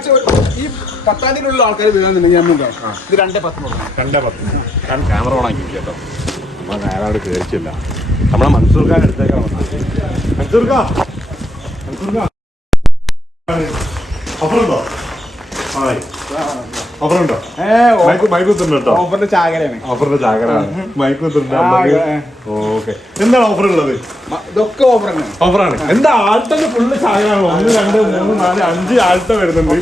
ഈ 10-ാം തീയതിയിലുള്ള ആൾക്കാർ വീഴാന്നുണ്ടെങ്കിൽ ഇത് 2:10 കാരണം ക്യാമറ ഓൺ ആക്കി കേട്ടോ. നമ്മൾ നേരോട് കയറിച്ചില്ല. നമ്മളെ മൻസൂർ ഖാൻ എടുത്തേക്കാണ് ഓഫറുണ്ടോ? ഓഫറുണ്ടോ? ഓഫറിന്റെ ചാകരയാണ്. ഓഫറിന്റെ ചാകരാണ്. Mike okay. എന്താണ് ഓഫർ ഉള്ളത്? ഇതൊക്കെ ഓഫറാണ്. എന്താ ആൾട്ടൊക്കെ ഫുള്ള് ചാകരാണോ? 1, 2, 3, 4, 5 ആൾട്ട വരുന്നുണ്ട്.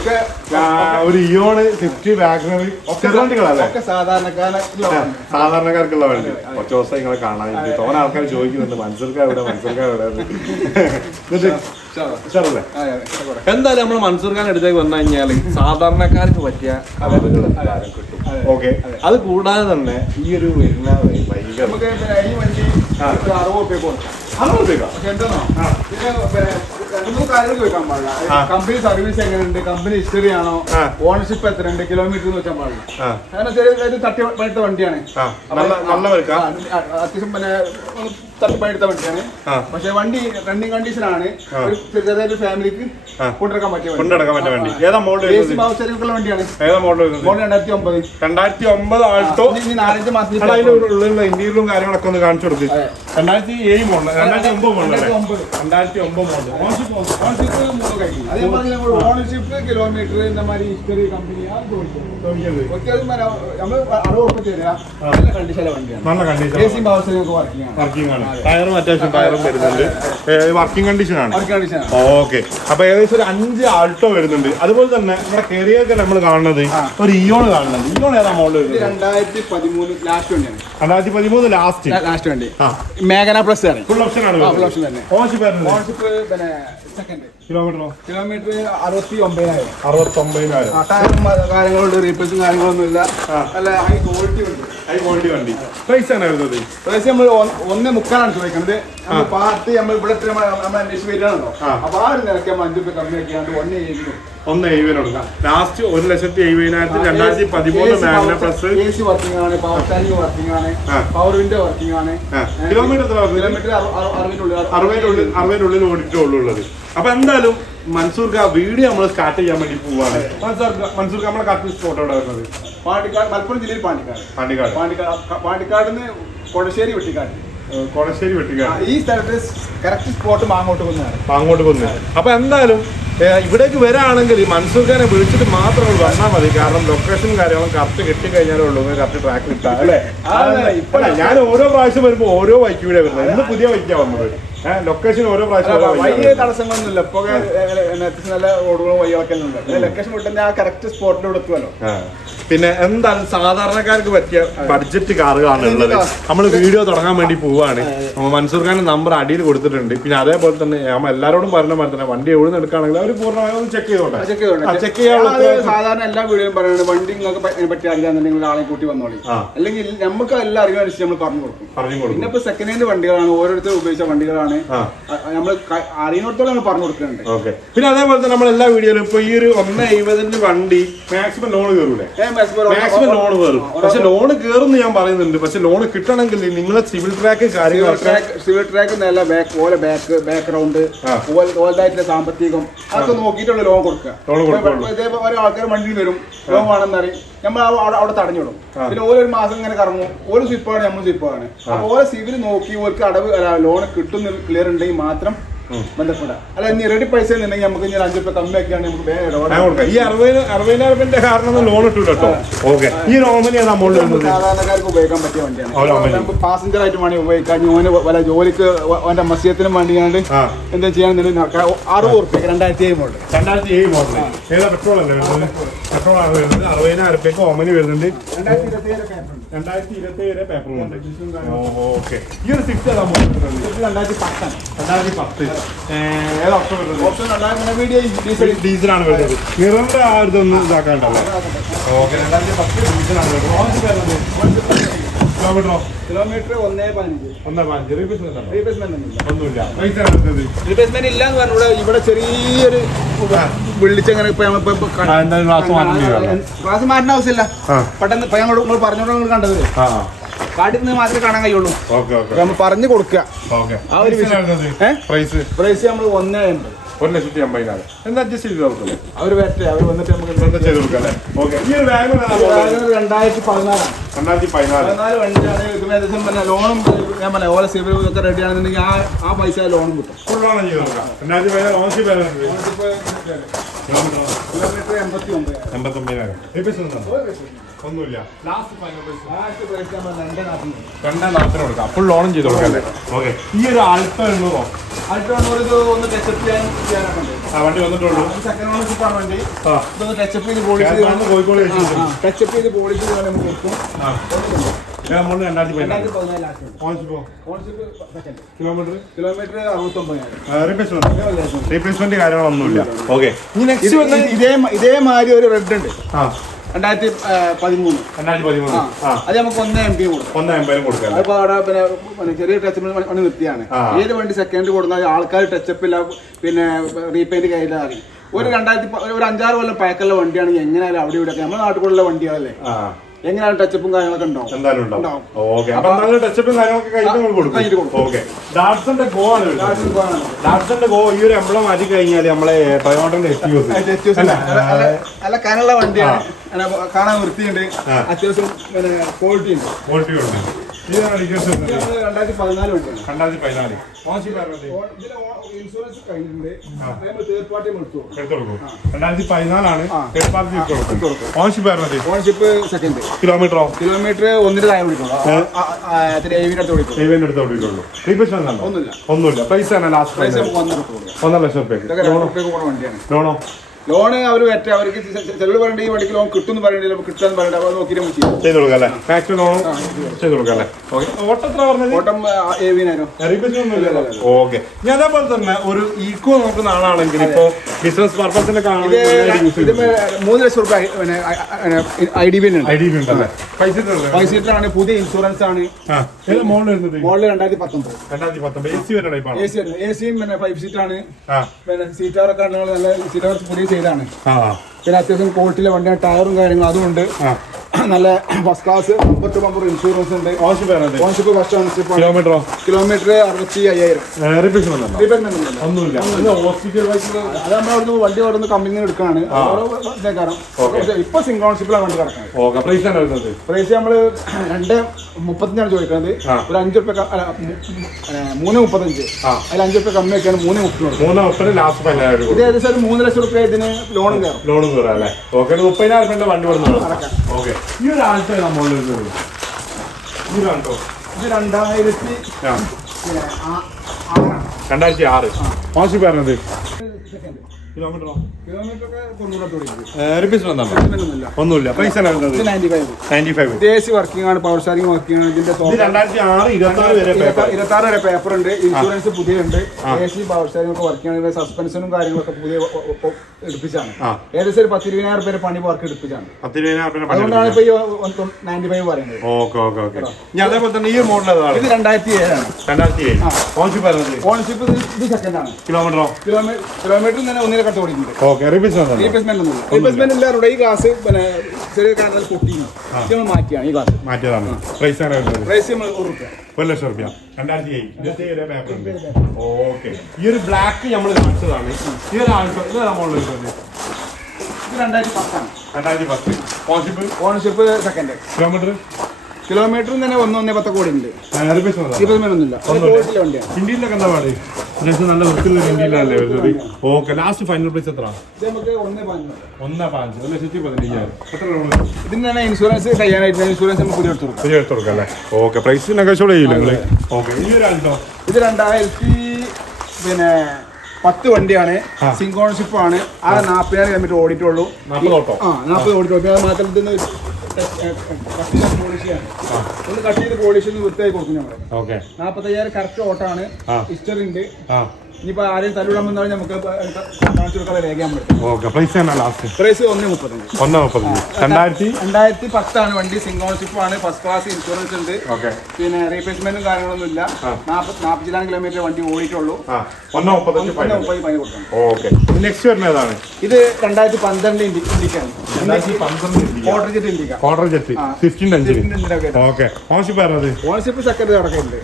ഒരു ഇയോണ് 50 വാഗണറി ചെറുവണ്ടികളല്ലേ? സാധാരണക്കാർക്കുള്ള വണ്ടി. കുറച്ച് ദിവസം നിങ്ങളെ കാണാൻ തോന്നെ ആൾക്കാർ ചോദിക്കുന്നുണ്ട് മൻസൂർക്കാ എവിടെ. എന്തായാലും നമ്മൾ മൻസൂർ ഖാൻ അടുത്തേക്ക് വന്നു കഴിഞ്ഞാൽ സാധാരണക്കാർക്ക് പറ്റിയ അളവുകൾ കിട്ടും. ഓക്കെ. അത് കൂടാതെ തന്നെ ഈ ഒരു വരുന്ന കമ്പനി സർവീസ് എങ്ങനെയുണ്ട്, കമ്പനി ഹിസ്റ്ററി ആണോ, ഓണർഷിപ്പ് എത്രയുണ്ട്, കിലോമീറ്റർ വെച്ചാൽ പാടില്ല. അങ്ങനെ ചെറിയ തട്ടിപ്പണിത്ത വണ്ടിയാണ്. അത്യാവശ്യം പിന്നെ തട്ടിപ്പണിത്ത വണ്ടിയാണ്. പക്ഷെ വണ്ടി റണ്ണിങ് കണ്ടീഷൻ ആണ്. ചെറിയൊരു ഫാമിലിക്ക് കൊണ്ടിറക്കാൻ പറ്റിയ വണ്ടി. ഏതാ മോഡൽ? അവസരങ്ങൾക്കുള്ള വണ്ടിയാണ്. ഏതാ മോഡൽ? 2009 ആൾട്ടോ. 4-5 മാസത്തിൽ ഇന്റീരിയറും കാര്യങ്ങളൊക്കെ ഒന്ന് കാണിച്ചു കൊടുക്കും. 2007 model, 2009 model. 2009 model. Ownership, kilometre, history, company നല്ല കണ്ടീഷൻ. വർക്കിംഗ് ആണ്. ടയറും അത്യാവശ്യം ടയറും വരുന്നുണ്ട്. വർക്കിംഗ് കണ്ടീഷൻ ആണ്. ഓക്കെ. അപ്പൊ ഏകദേശം ഒരു 5 ആൾട്ടോ വരുന്നുണ്ട്. അതുപോലെ തന്നെ നമ്മുടെ കെറിയൊക്കെ നമ്മൾ കാണുന്നത് ഒരു ഇയോൺ കാണുന്നുണ്ട്. ഇയോൺ ഏതാ മോഡൽ? 2013 ലാസ്റ്റ് വണ്ടിയാണ്. 2013 ലാസ്റ്റ് വണ്ടി. മേഘന പ്ലസ് ആണ്. ഫുൾ ഓപ്ഷൻ ആണ്. ഓൺഷിപ്പ് പിന്നെ സെക്കൻഡ്. കിലോമീറ്റർ 69,000. ടയറും കാര്യങ്ങളുണ്ട്, റീപ്ലേസും കാര്യങ്ങളൊന്നും ഇല്ല. നല്ല ഹൈ ക്വാളിറ്റി വണ്ടി. പ്രൈസ് ആണ് വരുന്നത്. പ്രൈസ് നമ്മൾ 1.25 ചോദിക്കുന്നത്. പാർട്ടി നമ്മൾ ഇവിടെ നമ്മൾ അന്വേഷിച്ച് വരികയാണല്ലോ. അപ്പൊ ആ ഒരു നിരക്ക് 5 രൂപ കമ്മിയാക്കിയാണ് 1.70 കൊടുക്കാം. Last 1,70,000. 2013 Magna plus. AC working ആണ്, പവർ സ്റ്റാൻഡിംഗ് വർക്കിംഗ് ആണ്, പവർ വിൻഡോ വർക്കിംഗ് ആണ്. കിലോമീറ്റർ 60 ഓടിയിട്ടുള്ളത്. അപ്പൊ എന്തായാലും മൻസൂർ ഖാൻ വീഡിയോ നമ്മൾ സ്റ്റാർട്ട് ചെയ്യാൻ വേണ്ടി പോവാണ്. മൻസൂർ ഖാൻ നമ്മളെ കറക്റ്റ് സ്പോട്ട് എവിടെ വരുന്നത്? പാണ്ടിക്കാട്, മലപ്പുറം ജില്ലയിൽ പാണ്ടിക്കാട് കൊടശ്ശേരി വെട്ടിക്കാട്. ഈ സ്ഥലത്ത് കറക്റ്റ് സ്പോട്ട് മാങ്ങോട്ട് കൊന്നു. അപ്പൊ എന്തായാലും ഇവിടേക്ക് വരാണെങ്കിൽ മൻസൂർ ഖാനെ വിളിച്ചിട്ട് മാത്രം വന്നാൽ മതി. കാരണം ലൊക്കേഷനും കാര്യങ്ങളും കറക്റ്റ് കിട്ടിക്കഴിഞ്ഞാലേ ഉള്ളൂ കറക്റ്റ് ട്രാക്ക് കിട്ടാം അല്ലേ? ഞാൻ ഓരോ പ്രാവശ്യം വരുമ്പോൾ ഓരോ ബൈക്ക് കൂടെ വരുന്നത്. ഇന്ന് പുതിയ ബൈക്കാണ് വന്നത്. ലൊക്കേഷൻ ഓരോ പ്രാവശ്യം വലിയ തടസ്സങ്ങളൊന്നുമില്ല. ഇപ്പൊ നല്ല റോഡുകളും വഴികളൊക്കെ ഉണ്ട്. ലൊക്കേഷൻ വിട്ടെങ്കിൽ ആ കറക്റ്റ് സ്പോട്ടിലൂടെ എത്തുമല്ലോ. പിന്നെ എന്തായാലും സാധാരണക്കാർക്ക് പറ്റിയ ബഡ്ജറ്റ് കാറുകളാണ് ഉള്ളത്. നമ്മൾ വീഡിയോ തുടങ്ങാൻ വേണ്ടി പോവാണ്. മൻസൂർ ഖാന്റെ നമ്പർ അടിയിൽ കൊടുത്തിട്ടുണ്ട്. പിന്നെ അതേപോലെ തന്നെ നമ്മൾ എല്ലാവരോടും പറഞ്ഞ പോലെ തന്നെ വണ്ടി എവിടെ നിന്ന് എടുക്കുകയാണെങ്കിൽ അവർ പൂർണ്ണമായും ചെക്ക് ചെയ്തോട്ടെ. ചെക്ക് ചെയ്യാനുള്ള സാധാരണ എല്ലാ വീഡിയോയും പറയുന്നത് വണ്ടി നിങ്ങൾക്ക് പറ്റി അറിയാന്നുണ്ടെങ്കിൽ ആളെ കൂട്ടി വന്നോളി. അല്ലെങ്കിൽ നമുക്ക് എല്ലാം അറിയുന്നതനുസരിച്ച് നമ്മൾ പറഞ്ഞു കൊടുക്കും. പിന്നെ ഇപ്പൊ സെക്കൻഡ് ഹാൻഡ് വണ്ടികളാണ്, ഓരോരുത്തർ ഉപയോഗിച്ച വണ്ടികളാണ്. നമ്മൾ അറിയുന്നിടത്തോളം നമ്മൾ പറഞ്ഞു കൊടുക്കുന്നുണ്ട്. ഓക്കെ. പിന്നെ അതേപോലെ തന്നെ നമ്മൾ എല്ലാ വീഡിയോയിലും ഇപ്പൊ ഈ ഒരു 1.70 വണ്ടി മാക്സിമം ലോൺ കയറൂലേ? മാക്സിമം ലോൺ കയറും. പക്ഷെ ലോൺ കയറും ഞാൻ പറയുന്നുണ്ട്. പക്ഷെ ലോൺ കിട്ടണമെങ്കിൽ നിങ്ങളെ സിവിൽ ട്രാക്ക് സിവിൽ ട്രാക്ക് നല്ല ബാക്ക്ഗ്രൗണ്ട് ഓൾഡായിട്ടുള്ള സാമ്പത്തികം അതൊക്കെ നോക്കിയിട്ടുള്ള ലോൺ കൊടുക്കുക. ഇതേപോലെ ആൾക്കാർ വണ്ടിയിൽ വരും, ലോൺ വേണമെന്നറിയും, നമ്മൾ അവിടെ തടഞ്ഞിടും. പിന്നെ ഓരോ ഒരു മാസം ഇങ്ങനെ കറങ്ങും. ഓരോ സ്വിപ്പാണ്, നമ്മൾ സ്വിപ്പാണ്. അപ്പൊ ഓരോ സിവിൽ നോക്കി ഓർക്ക് അടവ് ലോൺ കിട്ടുന്ന ക്ലിയർ ഉണ്ടെങ്കിൽ മാത്രം ബന്ധപ്പെടാം. അല്ല ഇനി റെഡി പൈസ ഉണ്ടെങ്കിൽ നമുക്ക് ഇനി 5 രൂപ കമ്മിയാക്കിയാണ് നമുക്ക് ഈ 60,000 കാരണം ലോൺ കിട്ടൂല കേട്ടോ. ഓക്കെ. ഈ നോമിനി സാധാരണക്കാർക്ക് ഉപയോഗിക്കാൻ പറ്റിയ വണ്ടിയാണ്. നമുക്ക് പാസഞ്ചർ ആയിട്ട് വേണമെങ്കിൽ ഉപയോഗിക്കാം. ഓന് വല്ല ജോലിക്ക് ഓന്റെ മത്സ്യത്തിനും വേണ്ടിയാണ്ട് എന്താ ചെയ്യാന്നുണ്ടെങ്കിൽ 60 രൂപ 2007 മോഡൽ. 2007 മോഡൽ ഏതാ? പെട്രോൾ അല്ലേ വരുന്നത്? പെട്രോൾ ആണ് വരുന്നത്. 60,000 ഓമനി വരുന്നുണ്ട്. 2027 പേപ്പർ ഉണ്ട്. ഓക്കെ. ഈ ഒരു 6 ഏതാ മോഡൽ? 2010 ഏതാ ഓപ്ഷൻ വരുന്നത്? ഡീസലാണ് വരുന്നത്. മിററിന്റെ ആ ഇതൊന്ന് ഇതാക്കാണ്ടല്ലേ? ഓക്കെ. 2010 ഡീസലാണ് വരുന്നത്. കിലോമീറ്റർ 1.15. റീപ്ലേസ്മെന്റ് ഇല്ല എന്ന് പറഞ്ഞ ഇവിടെ ചെറിയൊരു വിളിച്ചങ്ങനെ ക്ലാസ് മാറ്റുന്ന ആവശ്യമില്ല. പെട്ടെന്ന് നിങ്ങൾ പറഞ്ഞോണ്ട് നിങ്ങൾ കണ്ടത് കാട്ടിൽ നിന്ന് മാത്രമേ കാണാൻ കഴിയുള്ളൂ. നമ്മൾ പറഞ്ഞു കൊടുക്കുക. ആ ഒരു പ്രൈസ് നമ്മൾ 1.80. 1,50,000 എന്താ അഡ്ജസ്റ്റ് ചെയ്ത് കൊടുക്കും അവർ വരട്ടെ, അവർ വന്നിട്ട് നമുക്ക് എന്താ ചെയ്ത് കൊടുക്കാം അല്ലേ? ഓക്കെ. ഈ ഒരു വാഗൺ 2014 2014 വണ്ടിയാണ്. ഇതിന് ഏകദേശം പിന്നെ ലോണും ഞാൻ പറയാം ഓരോ സിവിൽ ഒക്കെ റെഡി ആണെന്നുണ്ടെങ്കിൽ ആ പൈസ ലോണും കിട്ടും. ഫുൾ ലോൺ ചെയ്ത് കൊടുക്കാം. 2014 ഓൺഷിപ്പ് കിലോമീറ്റർ 89,000. ഒന്നുമില്ല. ലാസ്റ്റ് രണ്ടാം നാട്ടിന് കൊടുക്കാം. ഫുൾ ലോണും ചെയ്ത് കൊടുക്കാം അല്ലേ? ഓക്കെ. ഈ ഒരു ആൾട്ടോ എണ്ണൂറോ ഒന്ന് ടച്ചപ്പ് ചെയ്യാനൊക്കെ വണ്ടി വന്നിട്ടുള്ളൂ. സെക്കൻഡ് ഓണർഷിപ്പാണ് വണ്ടി. ഇതൊന്ന് ടച്ചപ്പ് ചെയ്ത് കോഴിക്കോട് ടച്ചപ്പ് ചെയ്ത് പോളിഷ് ചെയ്ത് നമുക്ക് കൊടുക്കും. കിലോമീറ്റർ 69,000. റീപ്ലേസ്മെന്റ് കാര്യങ്ങളൊന്നുമില്ല. ഓക്കെ. ഇതേമാതിരി ഒരു റെഡ് ഉണ്ട് 2013. അത് നമുക്ക് 1,50,000 കൊടുക്കും. 1,50,000 കൊടുക്കാം. അതിപ്പോ അവിടെ പിന്നെ ചെറിയ ടച്ചപ്പ് പണി നിർത്തിയാണ്. ഏത് വണ്ടി സെക്കൻഡ് കൊടുത്താൽ ആൾക്കാർ ടച്ചപ്പ് ഇല്ല, പിന്നെ റീപെയിന്റ് കയ്യിലാണ്. ഒരു 5-6 കൊല്ലം പഴക്കമുള്ള വണ്ടിയാണെങ്കിൽ എങ്ങനെയാലും അവിടെ ഇവിടെ നമ്മുടെ നാട്ടിലുള്ള വണ്ടികളല്ലേ, എങ്ങനെയാണ് ടച്ചപ്പും കാര്യങ്ങളൊക്കെ ഉണ്ടാവും. ഈ ഒരു എംബ്ലം മാറ്റി കഴിഞ്ഞാൽ നമ്മളെ ടൊയോട്ടന്റെ നല്ല കനുള്ള വണ്ടിയാണ്, കാണാൻ വൃത്തിയുണ്ട്, അത്യാവശ്യം പിന്നെ ക്വാളിറ്റി ഉണ്ട്. 2014 വണ്ടിയാണ്. ഇൻഷുറൻസ് കഴിഞ്ഞിട്ടുണ്ട്. തേർഡ് പാർട്ടി എടുത്തു 2014 ഓൺഷിപ്പ് സെക്കൻഡ്. കിലോമീറ്ററോ? കിലോമീറ്റർ 1 താഴെ വിളിക്കുള്ളൂ. ഒന്നുമില്ല. പൈസ 1,50,000 വണ്ടിയാണ്. ലോണോ? ലോണ് അവർ പറ്റുക, അവർക്ക് ചിലർ പറയേണ്ട ഈ വണ്ടിക്ക് ലോൺ കിട്ടും പറയണ്ടില്ല, കിട്ടാന്ന് പറയണ്ട, അപ്പോൾ നോക്കിയിട്ട് നമുക്ക് ചെയ്ത് കൊടുക്കാം അല്ലേ? മാക്സിമം ലോൺ ചെയ്ത് കൊടുക്കാം അല്ലേ? ഓട്ടം എത്ര പറഞ്ഞത്? ഓട്ടം 70,000. ഓക്കെ. ഞാൻ അതേപോലെ തന്നെ ഒരു ഈക്കോ നോക്കുന്ന ആളാണെങ്കിൽ ഇപ്പൊ ബിസിനസ് പർപ്പസിന്റെ 3 ലക്ഷം രൂപ IDB ഉണ്ടല്ലേ? പൈസ ആണ്. പുതിയ ഇൻഷുറൻസ് ആണ്. മോഡൽ 2019 AC പിന്നെ 5 സീറ്റാണ്. പിന്നെ സീറ്റാറൊക്കെ നല്ല സീറ്റാർ പുതിയ ചെയ്താണ്. പിന്നെ അത്യാവശ്യം ക്വാളിറ്റിയിലെ വണ്ടിയാണ്. ടയറും കാര്യങ്ങളും അതുകൊണ്ട് നല്ല ഫസ്റ്റ് ക്ലാസ് ബമ്പർ ഇൻഷുറൻസ് ഉണ്ട്. ഓൺഷിപ്പ് ഫസ്റ്റ് ഓൺഷിപ്പ്. കിലോമീറ്ററോ? കിലോമീറ്റർ 65,000. അത് നമ്മൾ അവിടുന്ന് വണ്ടി അവിടുന്ന് കമ്പനി എടുക്കാണ്. ഇപ്പൊ സിംഗിൾ ഓൺഷിപ്പിലാണ് വണ്ടി കിടക്കുന്നത്. പ്രൈസ് നമ്മള് 2,35 ചോദിക്കുന്നത്. ഒരു 5 റുപ്യ 3,35. അതിൽ 5 റുപ്യ കമ്മി വെക്കാണ് 3,30. ഇത് ഏകദേശം ഒരു 3 ലക്ഷം റുപ്യ ഇതിന് ലോണും കയറും. 30,000 വണ്ടി കൊടുക്കണം. ഈ ഒരു ആൾട്ടോ നമ്മൾ ഇത് 2006 ഓൺഷിപ്പ് പറഞ്ഞത്. കിലോമീറ്ററോ? ഒന്നുമില്ല. പൈസ 95. വർക്കിംഗ് ആണ്, പവർ സ്റ്റാരിംഗ് വർക്കിംഗ് ആണ്. ഇതിന്റെ 2026 വരെ പേപ്പർ ഉണ്ട്. ഇൻഷുറൻസ് പുതിയ ഉണ്ട്. AC പവർ സ്റ്റാരിംഗ് ഒക്കെ വർക്കിംഗ് ആണ്. സസ്പെൻഷനും കാര്യങ്ങളൊക്കെ പുതിയ എടുപ്പിച്ചാണ്. ഏകദേശം ഒരു 10,000-20,000 രൂപ പണി വർക്ക് എടുപ്പിച്ചാണ്. അതുകൊണ്ടാണ് ഇപ്പൊ 95 പറയുന്നത്. അതേപോലെ തന്നെ ഈ മോഡൽ ഇത് 2007 ഓൺഷിപ്പ്. ഇത് സെക്കൻഡ് ആണ്. കിലോമീറ്റർ തന്നെ 1 കട്ട് ഓടിക്കുന്നുണ്ട്. റീപ്ലേസ്മെന്റ് ഇല്ല. ഈ ഗ്ലാസ് പിന്നെ ചെറിയ കാരണം പൊട്ടിയാണ്, മാറ്റിയാണ് ഈ ഗ്ലാസ് മാറ്റിയതാണ്. പ്രൈസ് നമ്മൾ 1 ലക്ഷം രൂപ. 2007 ഓക്കെ. ഈ ഒരു ബ്ലാക്ക് നമ്മൾ കാണിച്ചതാണ്. ഈ ഒരു ആൾട്ടോ ഇത് മോഡൽ ഇത് 2010 ആണ്. 2010 ഓൺഷിപ്പ് സെക്കൻഡ്. കിലോമീറ്റർ തന്നെ 1,10 കോടി ഉണ്ട്. ഒന്നുമില്ല. ഇന്ത്യയിലൊക്കെ എന്താ പാട്? നല്ല വൃത്തിയുള്ള ഇന്ത്യയിലല്ലേ വരുന്നത്? ഓക്കെ. ലാസ്റ്റ് ഫൈനൽ പ്രൈസ് എത്ര? നമുക്ക് 1,15. 1,15,000. എത്ര ലോൺ? ഇതിന് തന്നെ ഇൻഷുറൻസ് കഴിയാനായിട്ട് ഇൻഷുറൻസ് നമുക്ക് പുതിയ എടുത്തു കൊടുക്കാം അല്ലേ? ഓക്കെ. പ്രൈസ് നെഗോഷിയേറ്റ് ചെയ്യില്ല നിങ്ങൾ? ഓക്കെ. ഈ ഒരു ആൾട്ടോ ഇത് 2010 വണ്ടിയാണ്. സിംഗിൾ ഓൺഷിപ്പ് ആണ്. ആ 40,000 കിലോമീറ്റർ ഓടിയിട്ടുള്ളൂ. 40 ഓടിയിട്ടുള്ളൂ. അത് മാത്രം ഇതിന് ഒന്ന് കട്ട് ചെയ്ത് പോളിഷ് വൃത്തിയായി കൊടുക്കും നമ്മൾ. 45,000 കറക്റ്റ് ഓട്ടാണ്. ഹിസ്റ്ററി ഉണ്ട്. ഇനിയിപ്പോ ആരെയും തല്ലിടാൻ വന്നാലും നമുക്ക് കാണിച്ചു കൊടുക്കാതെ രേഖയാൻ പറ്റും. പ്രൈസ് 1,30. 2010 ആണ് വണ്ടി. സിംഗിൾ ഓൺഷിപ്പ് ആണ്. ഫസ്റ്റ് ക്ലാസ് ഇൻഷുറൻസ് ഉണ്ട്. പിന്നെ റീപ്ലേസ്മെന്റും കാര്യങ്ങളൊന്നും ഇല്ല. 40,000 കിലോമീറ്റർ വണ്ടി ഓടിയിട്ടുള്ളൂ. 1,30 പണി കൊടുക്കണം. ഇത് 2012 ഇൻഡിക്കാണ്. ഓൺഷിപ്പ് സെക്കൻഡ് കിടക്കുന്നുണ്ട്.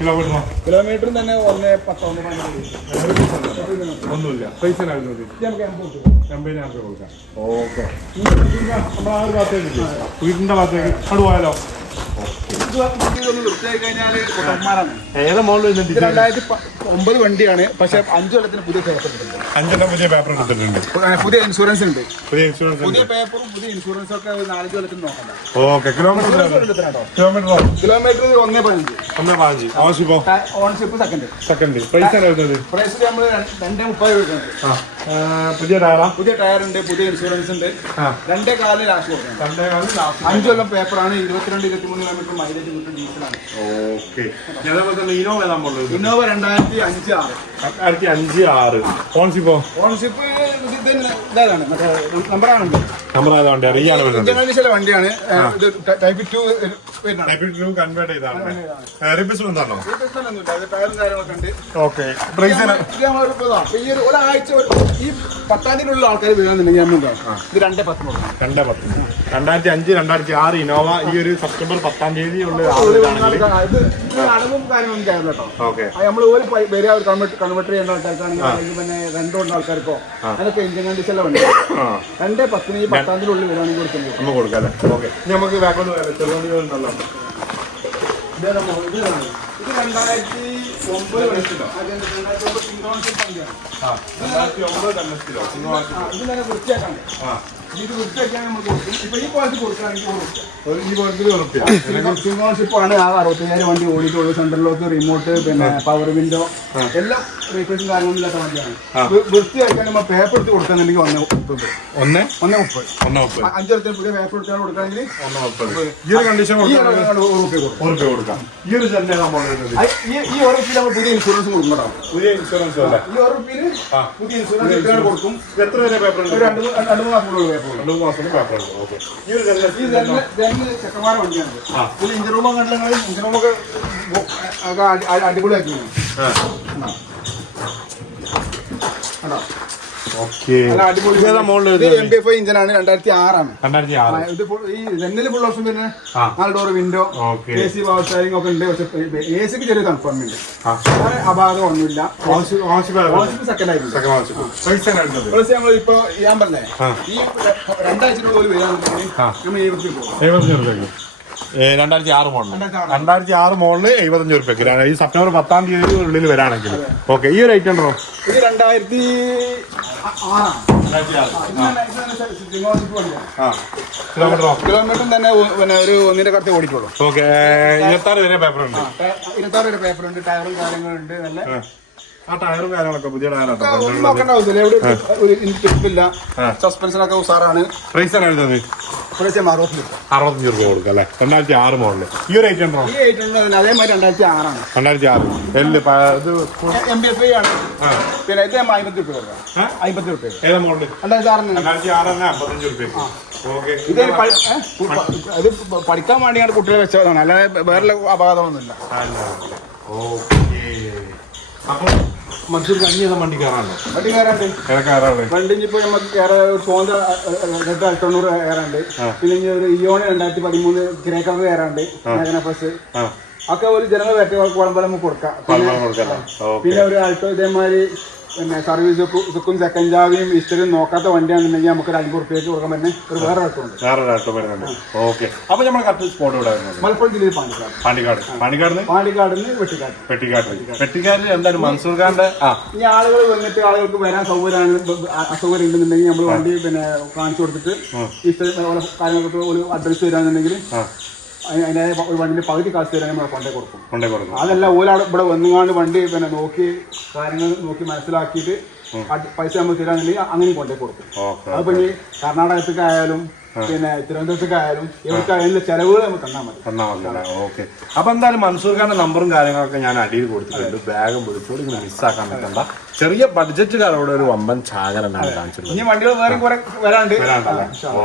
കിലോമീറ്റർ തന്നെ 1,10. ഒന്നുമില്ല പൈസ കൊടുക്കാം. ഓക്കെ, നമ്മൾ ആ ഒരു ഭാഗത്തേക്ക് വീടിന്റെ ഭാഗത്തേക്ക് അവിടെ പോയാലോ? ഏതാ മോഡൽ? 2009 വണ്ടിയാണ്, പക്ഷെ 5 കൊല്ലത്തിന് പുതിയ പേപ്പർ പുതിയ പേപ്പർ എടുത്തിട്ടുണ്ട്. പുതിയ ഇൻഷുറൻസ് ഉണ്ട്. പുതിയ ഇൻഷുറൻസ്, പുതിയ പേപ്പറും പുതിയ ഇൻഷുറൻസും ഒക്കെ 4 കൊല്ലത്തിന് നോക്കണ്ട. ഓക്കെ. കിലോമീറ്റർ 1.15. ഓൺഷിപ്പ് സെക്കൻഡ്. പ്രൈസ് വരുന്നത്? പ്രൈസ് നമ്മൾ 2.30 കൊടുക്കുന്നത്. പുതിയ ടയറാ? പുതിയ ടയർ ഉണ്ട്, പുതിയ ഇൻഷുറൻസ് ഉണ്ട്. 2.4 ലാസ്റ്റ് കൊടുക്കണം. 5 കൊല്ലം പേപ്പറാണ്. 22-23 കിലോമീറ്റർ മൈലേജ് കിട്ടും. ഡീസലാണ്. ഓക്കെ. ഇന്നോവ ഏതാ മോഡൽ? ഇന്നോവ 2005-6. ഓൺഷിപ്പോ? ഓൺഷിപ്പ് ഇതാണ്, മറ്റേ നമ്പറാണ്. വണ്ടിയാണ്. ഇത് ടൈപ്പ് 2 കൺവേർട്ട് ചെയ്താണ്. റീപ്ലേസ്മെന്റ് ആണോ? ടയറും കാര്യങ്ങളൊക്കെ ഉണ്ട്. ഓക്കെ. പ്രൈസ് ഈ ഒരാഴ്ച ഈ 10-ാം തീയതിയിലുള്ള ആൾക്കാർ വീഴാന്നുണ്ടെങ്കിൽ നമ്മൾ ഇത് 2.10 കൊടുക്കണം. 2005, 2006 ഇന്നോവ ഈ ഒരു സെപ്റ്റംബർ 10-ാം തീയതി ഉള്ള ഇത് അടവും കാര്യങ്ങളൊന്നും ചെയ്യാറില്ല കേട്ടോ. നമ്മൾ ഒരു വരിക ഒരു കൺവെർട്ടർ ചെയ്യുന്ന ആൾക്കാർക്കാണെങ്കിൽ അല്ലെങ്കിൽ പിന്നെ രണ്ടുകൊണ്ട ആൾക്കാർക്കോ അതൊക്കെ എഞ്ചിൻ കണ്ടീഷനിലെ വണ്ടി 2.10 ഈ 10-ാം തീയതി വരികയാണെങ്കിൽ കൊടുക്കുന്നത് നമുക്ക് കൊടുക്കാം. ഓക്കെ, നമുക്ക് ബാക്കോട്ട് ചെറുതോണ്ടികളുണ്ടല്ലോ. ഇത് 2009 വണ്ടിട്ടോ. 2009 ഇതിനെ വൃത്തിയാക്കാണ്. ഇത് വൃത്തിയാക്കാൻ നമ്മൾ കൊടുക്കും. ഇപ്പൊ ഈ ക്വാളിറ്റി കൊടുക്കുകയാണെങ്കിൽ സിംഗോൺഷിപ്പാണ്. ആ 65,000 വണ്ടി ഓടിയിട്ടുള്ളൂ. സെൻട്രൽ ലോക്ക്, റിമോട്ട്, പിന്നെ പവർ വിൻഡോ എല്ലാം റീപ്ലേസും കാര്യങ്ങളൊന്നും ഇല്ലാത്ത വണ്ടിയാണ്. വൃത്തിയാക്കാൻ നമ്മൾ പേപ്പർ എടുത്ത് കൊടുക്കാന്നുണ്ടെങ്കിൽ 1.30. 5 വർഷത്തിന് പുതിയ പേപ്പർ എടുത്താണ് കൊടുക്കുകയാണെങ്കിൽ 1.30. ഈ ഒരു കണ്ടീഷൻ കൊടുക്കാം. ഈ ഒരു ഈ ഉറപ്പിൽ നമ്മൾ പുതിയ ഇൻഷുറൻസ് കൊടുക്കണം. പുതിയ ഇൻഷുറൻസ് ഈ ഉറപ്പിന് പുതിയ ഇൻഷുറൻസ് കൊടുക്കും. എത്ര വരെ പേപ്പർ? 2 മാസം പേപ്പർ. 2 മാസം പേപ്പർ. ഓക്കെ. ഈ ഒരു ചെക്കന്മാരെ വണ്ടിയാണ്. ഇഞ്ചിൻ റൂമൊക്കെ കണ്ടില്ലെങ്കിൽ ഇഞ്ചിൻ റൂമൊക്കെ അടിപൊളിയാക്കി. ഇഞ്ചിനാണ്. 2006 ഇത് ഈ ജനലിൽ ഫുൾ ഓപ്ഷൻ പിന്നെ 4 door window, AC power steering ഒക്കെ ഉണ്ട്. പക്ഷെ ACക്ക് ചെറിയ കൺഫർമുണ്ട്. അപാകത ഒന്നുമില്ല. സെക്കൻഡ് ആയിട്ടുണ്ട്. നമ്മളിപ്പോ ഞാൻ പറഞ്ഞേ ഈ 2 ആഴ്ചയുടെ വരാന്നുണ്ടെങ്കിൽ നമ്മൾ 70 പോകും. 2006 മോഡല് 75 റുപ്യക്ക് ഈ സെപ്റ്റംബർ 10-ാം തീയതി ഉള്ളിൽ വരാണെങ്കിൽ. ഓക്കെ. ഈ ഒരു ഐറ്റം ഉണ്ടോ? ഇത് 2006 കിലോമീറ്റർ തന്നെ പിന്നെ ഒരു 1.5 കടത്തി ഓടിക്കുള്ളൂ. ഓക്കെ. 26 വരെ പേപ്പർ ഉണ്ട്. 26 വരെ പേപ്പർ ഉണ്ട്. ടയറും കാര്യങ്ങളുണ്ട്. നല്ല ആ ടയറും കാര്യങ്ങളൊക്കെ പുതിയ ടയറാണ്. സസ്പെൻഷനൊക്കെ ഉസാറാണ്. പ്രൈസ് ആണ് എഴുതുന്നത്? 65 രൂപ കൊടുക്കാം അല്ലേ? 2006 മോഡല്. ഈ ഒരു ഐറ്റം ഉണ്ടോ? ഈ ഐറ്റം അതേമാതിരി 2006 ആണ്. 2006 MBFI ആണ്. പിന്നെ ഇത് 50 രൂപ കൊടുക്കാം. 50 രൂപ. ഏതാ മോഡല്? 2006 55 രൂപ. ഇത് പഠിക്കാൻ വേണ്ടിയാണ് കുട്ടികളെ വെച്ചതാണ്. അല്ലാതെ വേറെ അപകടമൊന്നുമില്ല. അപ്പൊ മൻസൂർ വണ്ടി കയറാണ്ട് വണ്ടി ഇപ്പൊ നമുക്ക് ചോന്ത 1900 കയറാണ്ട്. പിന്നെ ഒരു ഇയോണ് 2013 ഗ്രേക്കർ കയറാണ്ട്. പ്ലസ് ഒക്കെ ഒരു ജനങ്ങൾ കുളമ്പല നമുക്ക് കൊടുക്കാം. പിന്നെ ഒരു ആൾട്ടോ ഇതേമാതിരി പിന്നെ സർവീസ് സുക്കും സെക്കൻഡ് ചാവിയും ഹിസ്റ്ററിയും നോക്കാത്ത വണ്ടിയാണെന്നുണ്ടെങ്കിൽ നമുക്ക് ഒരു 50 റുപ്യക്ക് കൊടുക്കാൻ തന്നെ ഒരു വേറെ ആൾട്ടോ ഉണ്ട്. ഓക്കെ. അപ്പൊ നമ്മൾ കറക്റ്റ് സ്പോട്ട് മലപ്പുറം ജില്ലയിൽ പാണ്ടിക്കാട് വെട്ടിക്കാട് എന്തായാലും മൻസൂർ ഖാന്റെ ഈ ആളുകൾ വന്നിട്ട് ആളുകൾക്ക് വരാൻ അസൗകര്യം ഉണ്ടെന്നുണ്ടെങ്കിൽ നമ്മൾ വണ്ടി പിന്നെ കാണിച്ചു കൊടുത്തിട്ട് ഹിസ്റ്ററി കാര്യങ്ങൾക്ക് ഒരു അഡ്രസ് തരാന്നുണ്ടെങ്കിൽ അതിൻ്റെ ഒരു വണ്ടിന്റെ പകുതി കാശ് തരാൻ നമ്മൾ കൊണ്ടേ കൊടുക്കും. അതല്ല ഓരോ ഇവിടെ വന്നുകൊണ്ട് വണ്ടി പിന്നെ നോക്കി കാര്യങ്ങൾ നോക്കി മനസ്സിലാക്കിയിട്ട് പൈസ നമ്മൾ തരാന്നുണ്ടെങ്കിൽ അങ്ങനെയും കൊണ്ടേ കൊടുക്കും. അതിപ്പോ ഇനി കർണാടകത്തേക്കായാലും പിന്നെ തിരുവനന്തപുരത്തേക്കായാലും എവിടേക്കായാലും ചെലവുകൾ നമുക്ക് തന്നാൽ മതി. ഓക്കെ. അപ്പൊ എന്തായാലും മൻസൂർ ഖാന്റെ നമ്പറും കാര്യങ്ങളൊക്കെ ഞാൻ അടിയിൽ കൊടുത്തിട്ടുണ്ട്. ബാഗും വിളിച്ചോട് ഇങ്ങനെ മിസ്സാക്കാൻ പറ്റണ്ട. ചെറിയ ബഡ്ജറ്റുകാരോട് ഒരു വമ്പൻ ചാകരനാണ് കാണിച്ചിട്ടുള്ളത്. ഇനി വണ്ടികൾ വേറെ കുറെ വരാണ്ട്.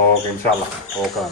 ഓക്കെ. ഇൻഷാ അല്ലാഹ്. ഓക്കെ.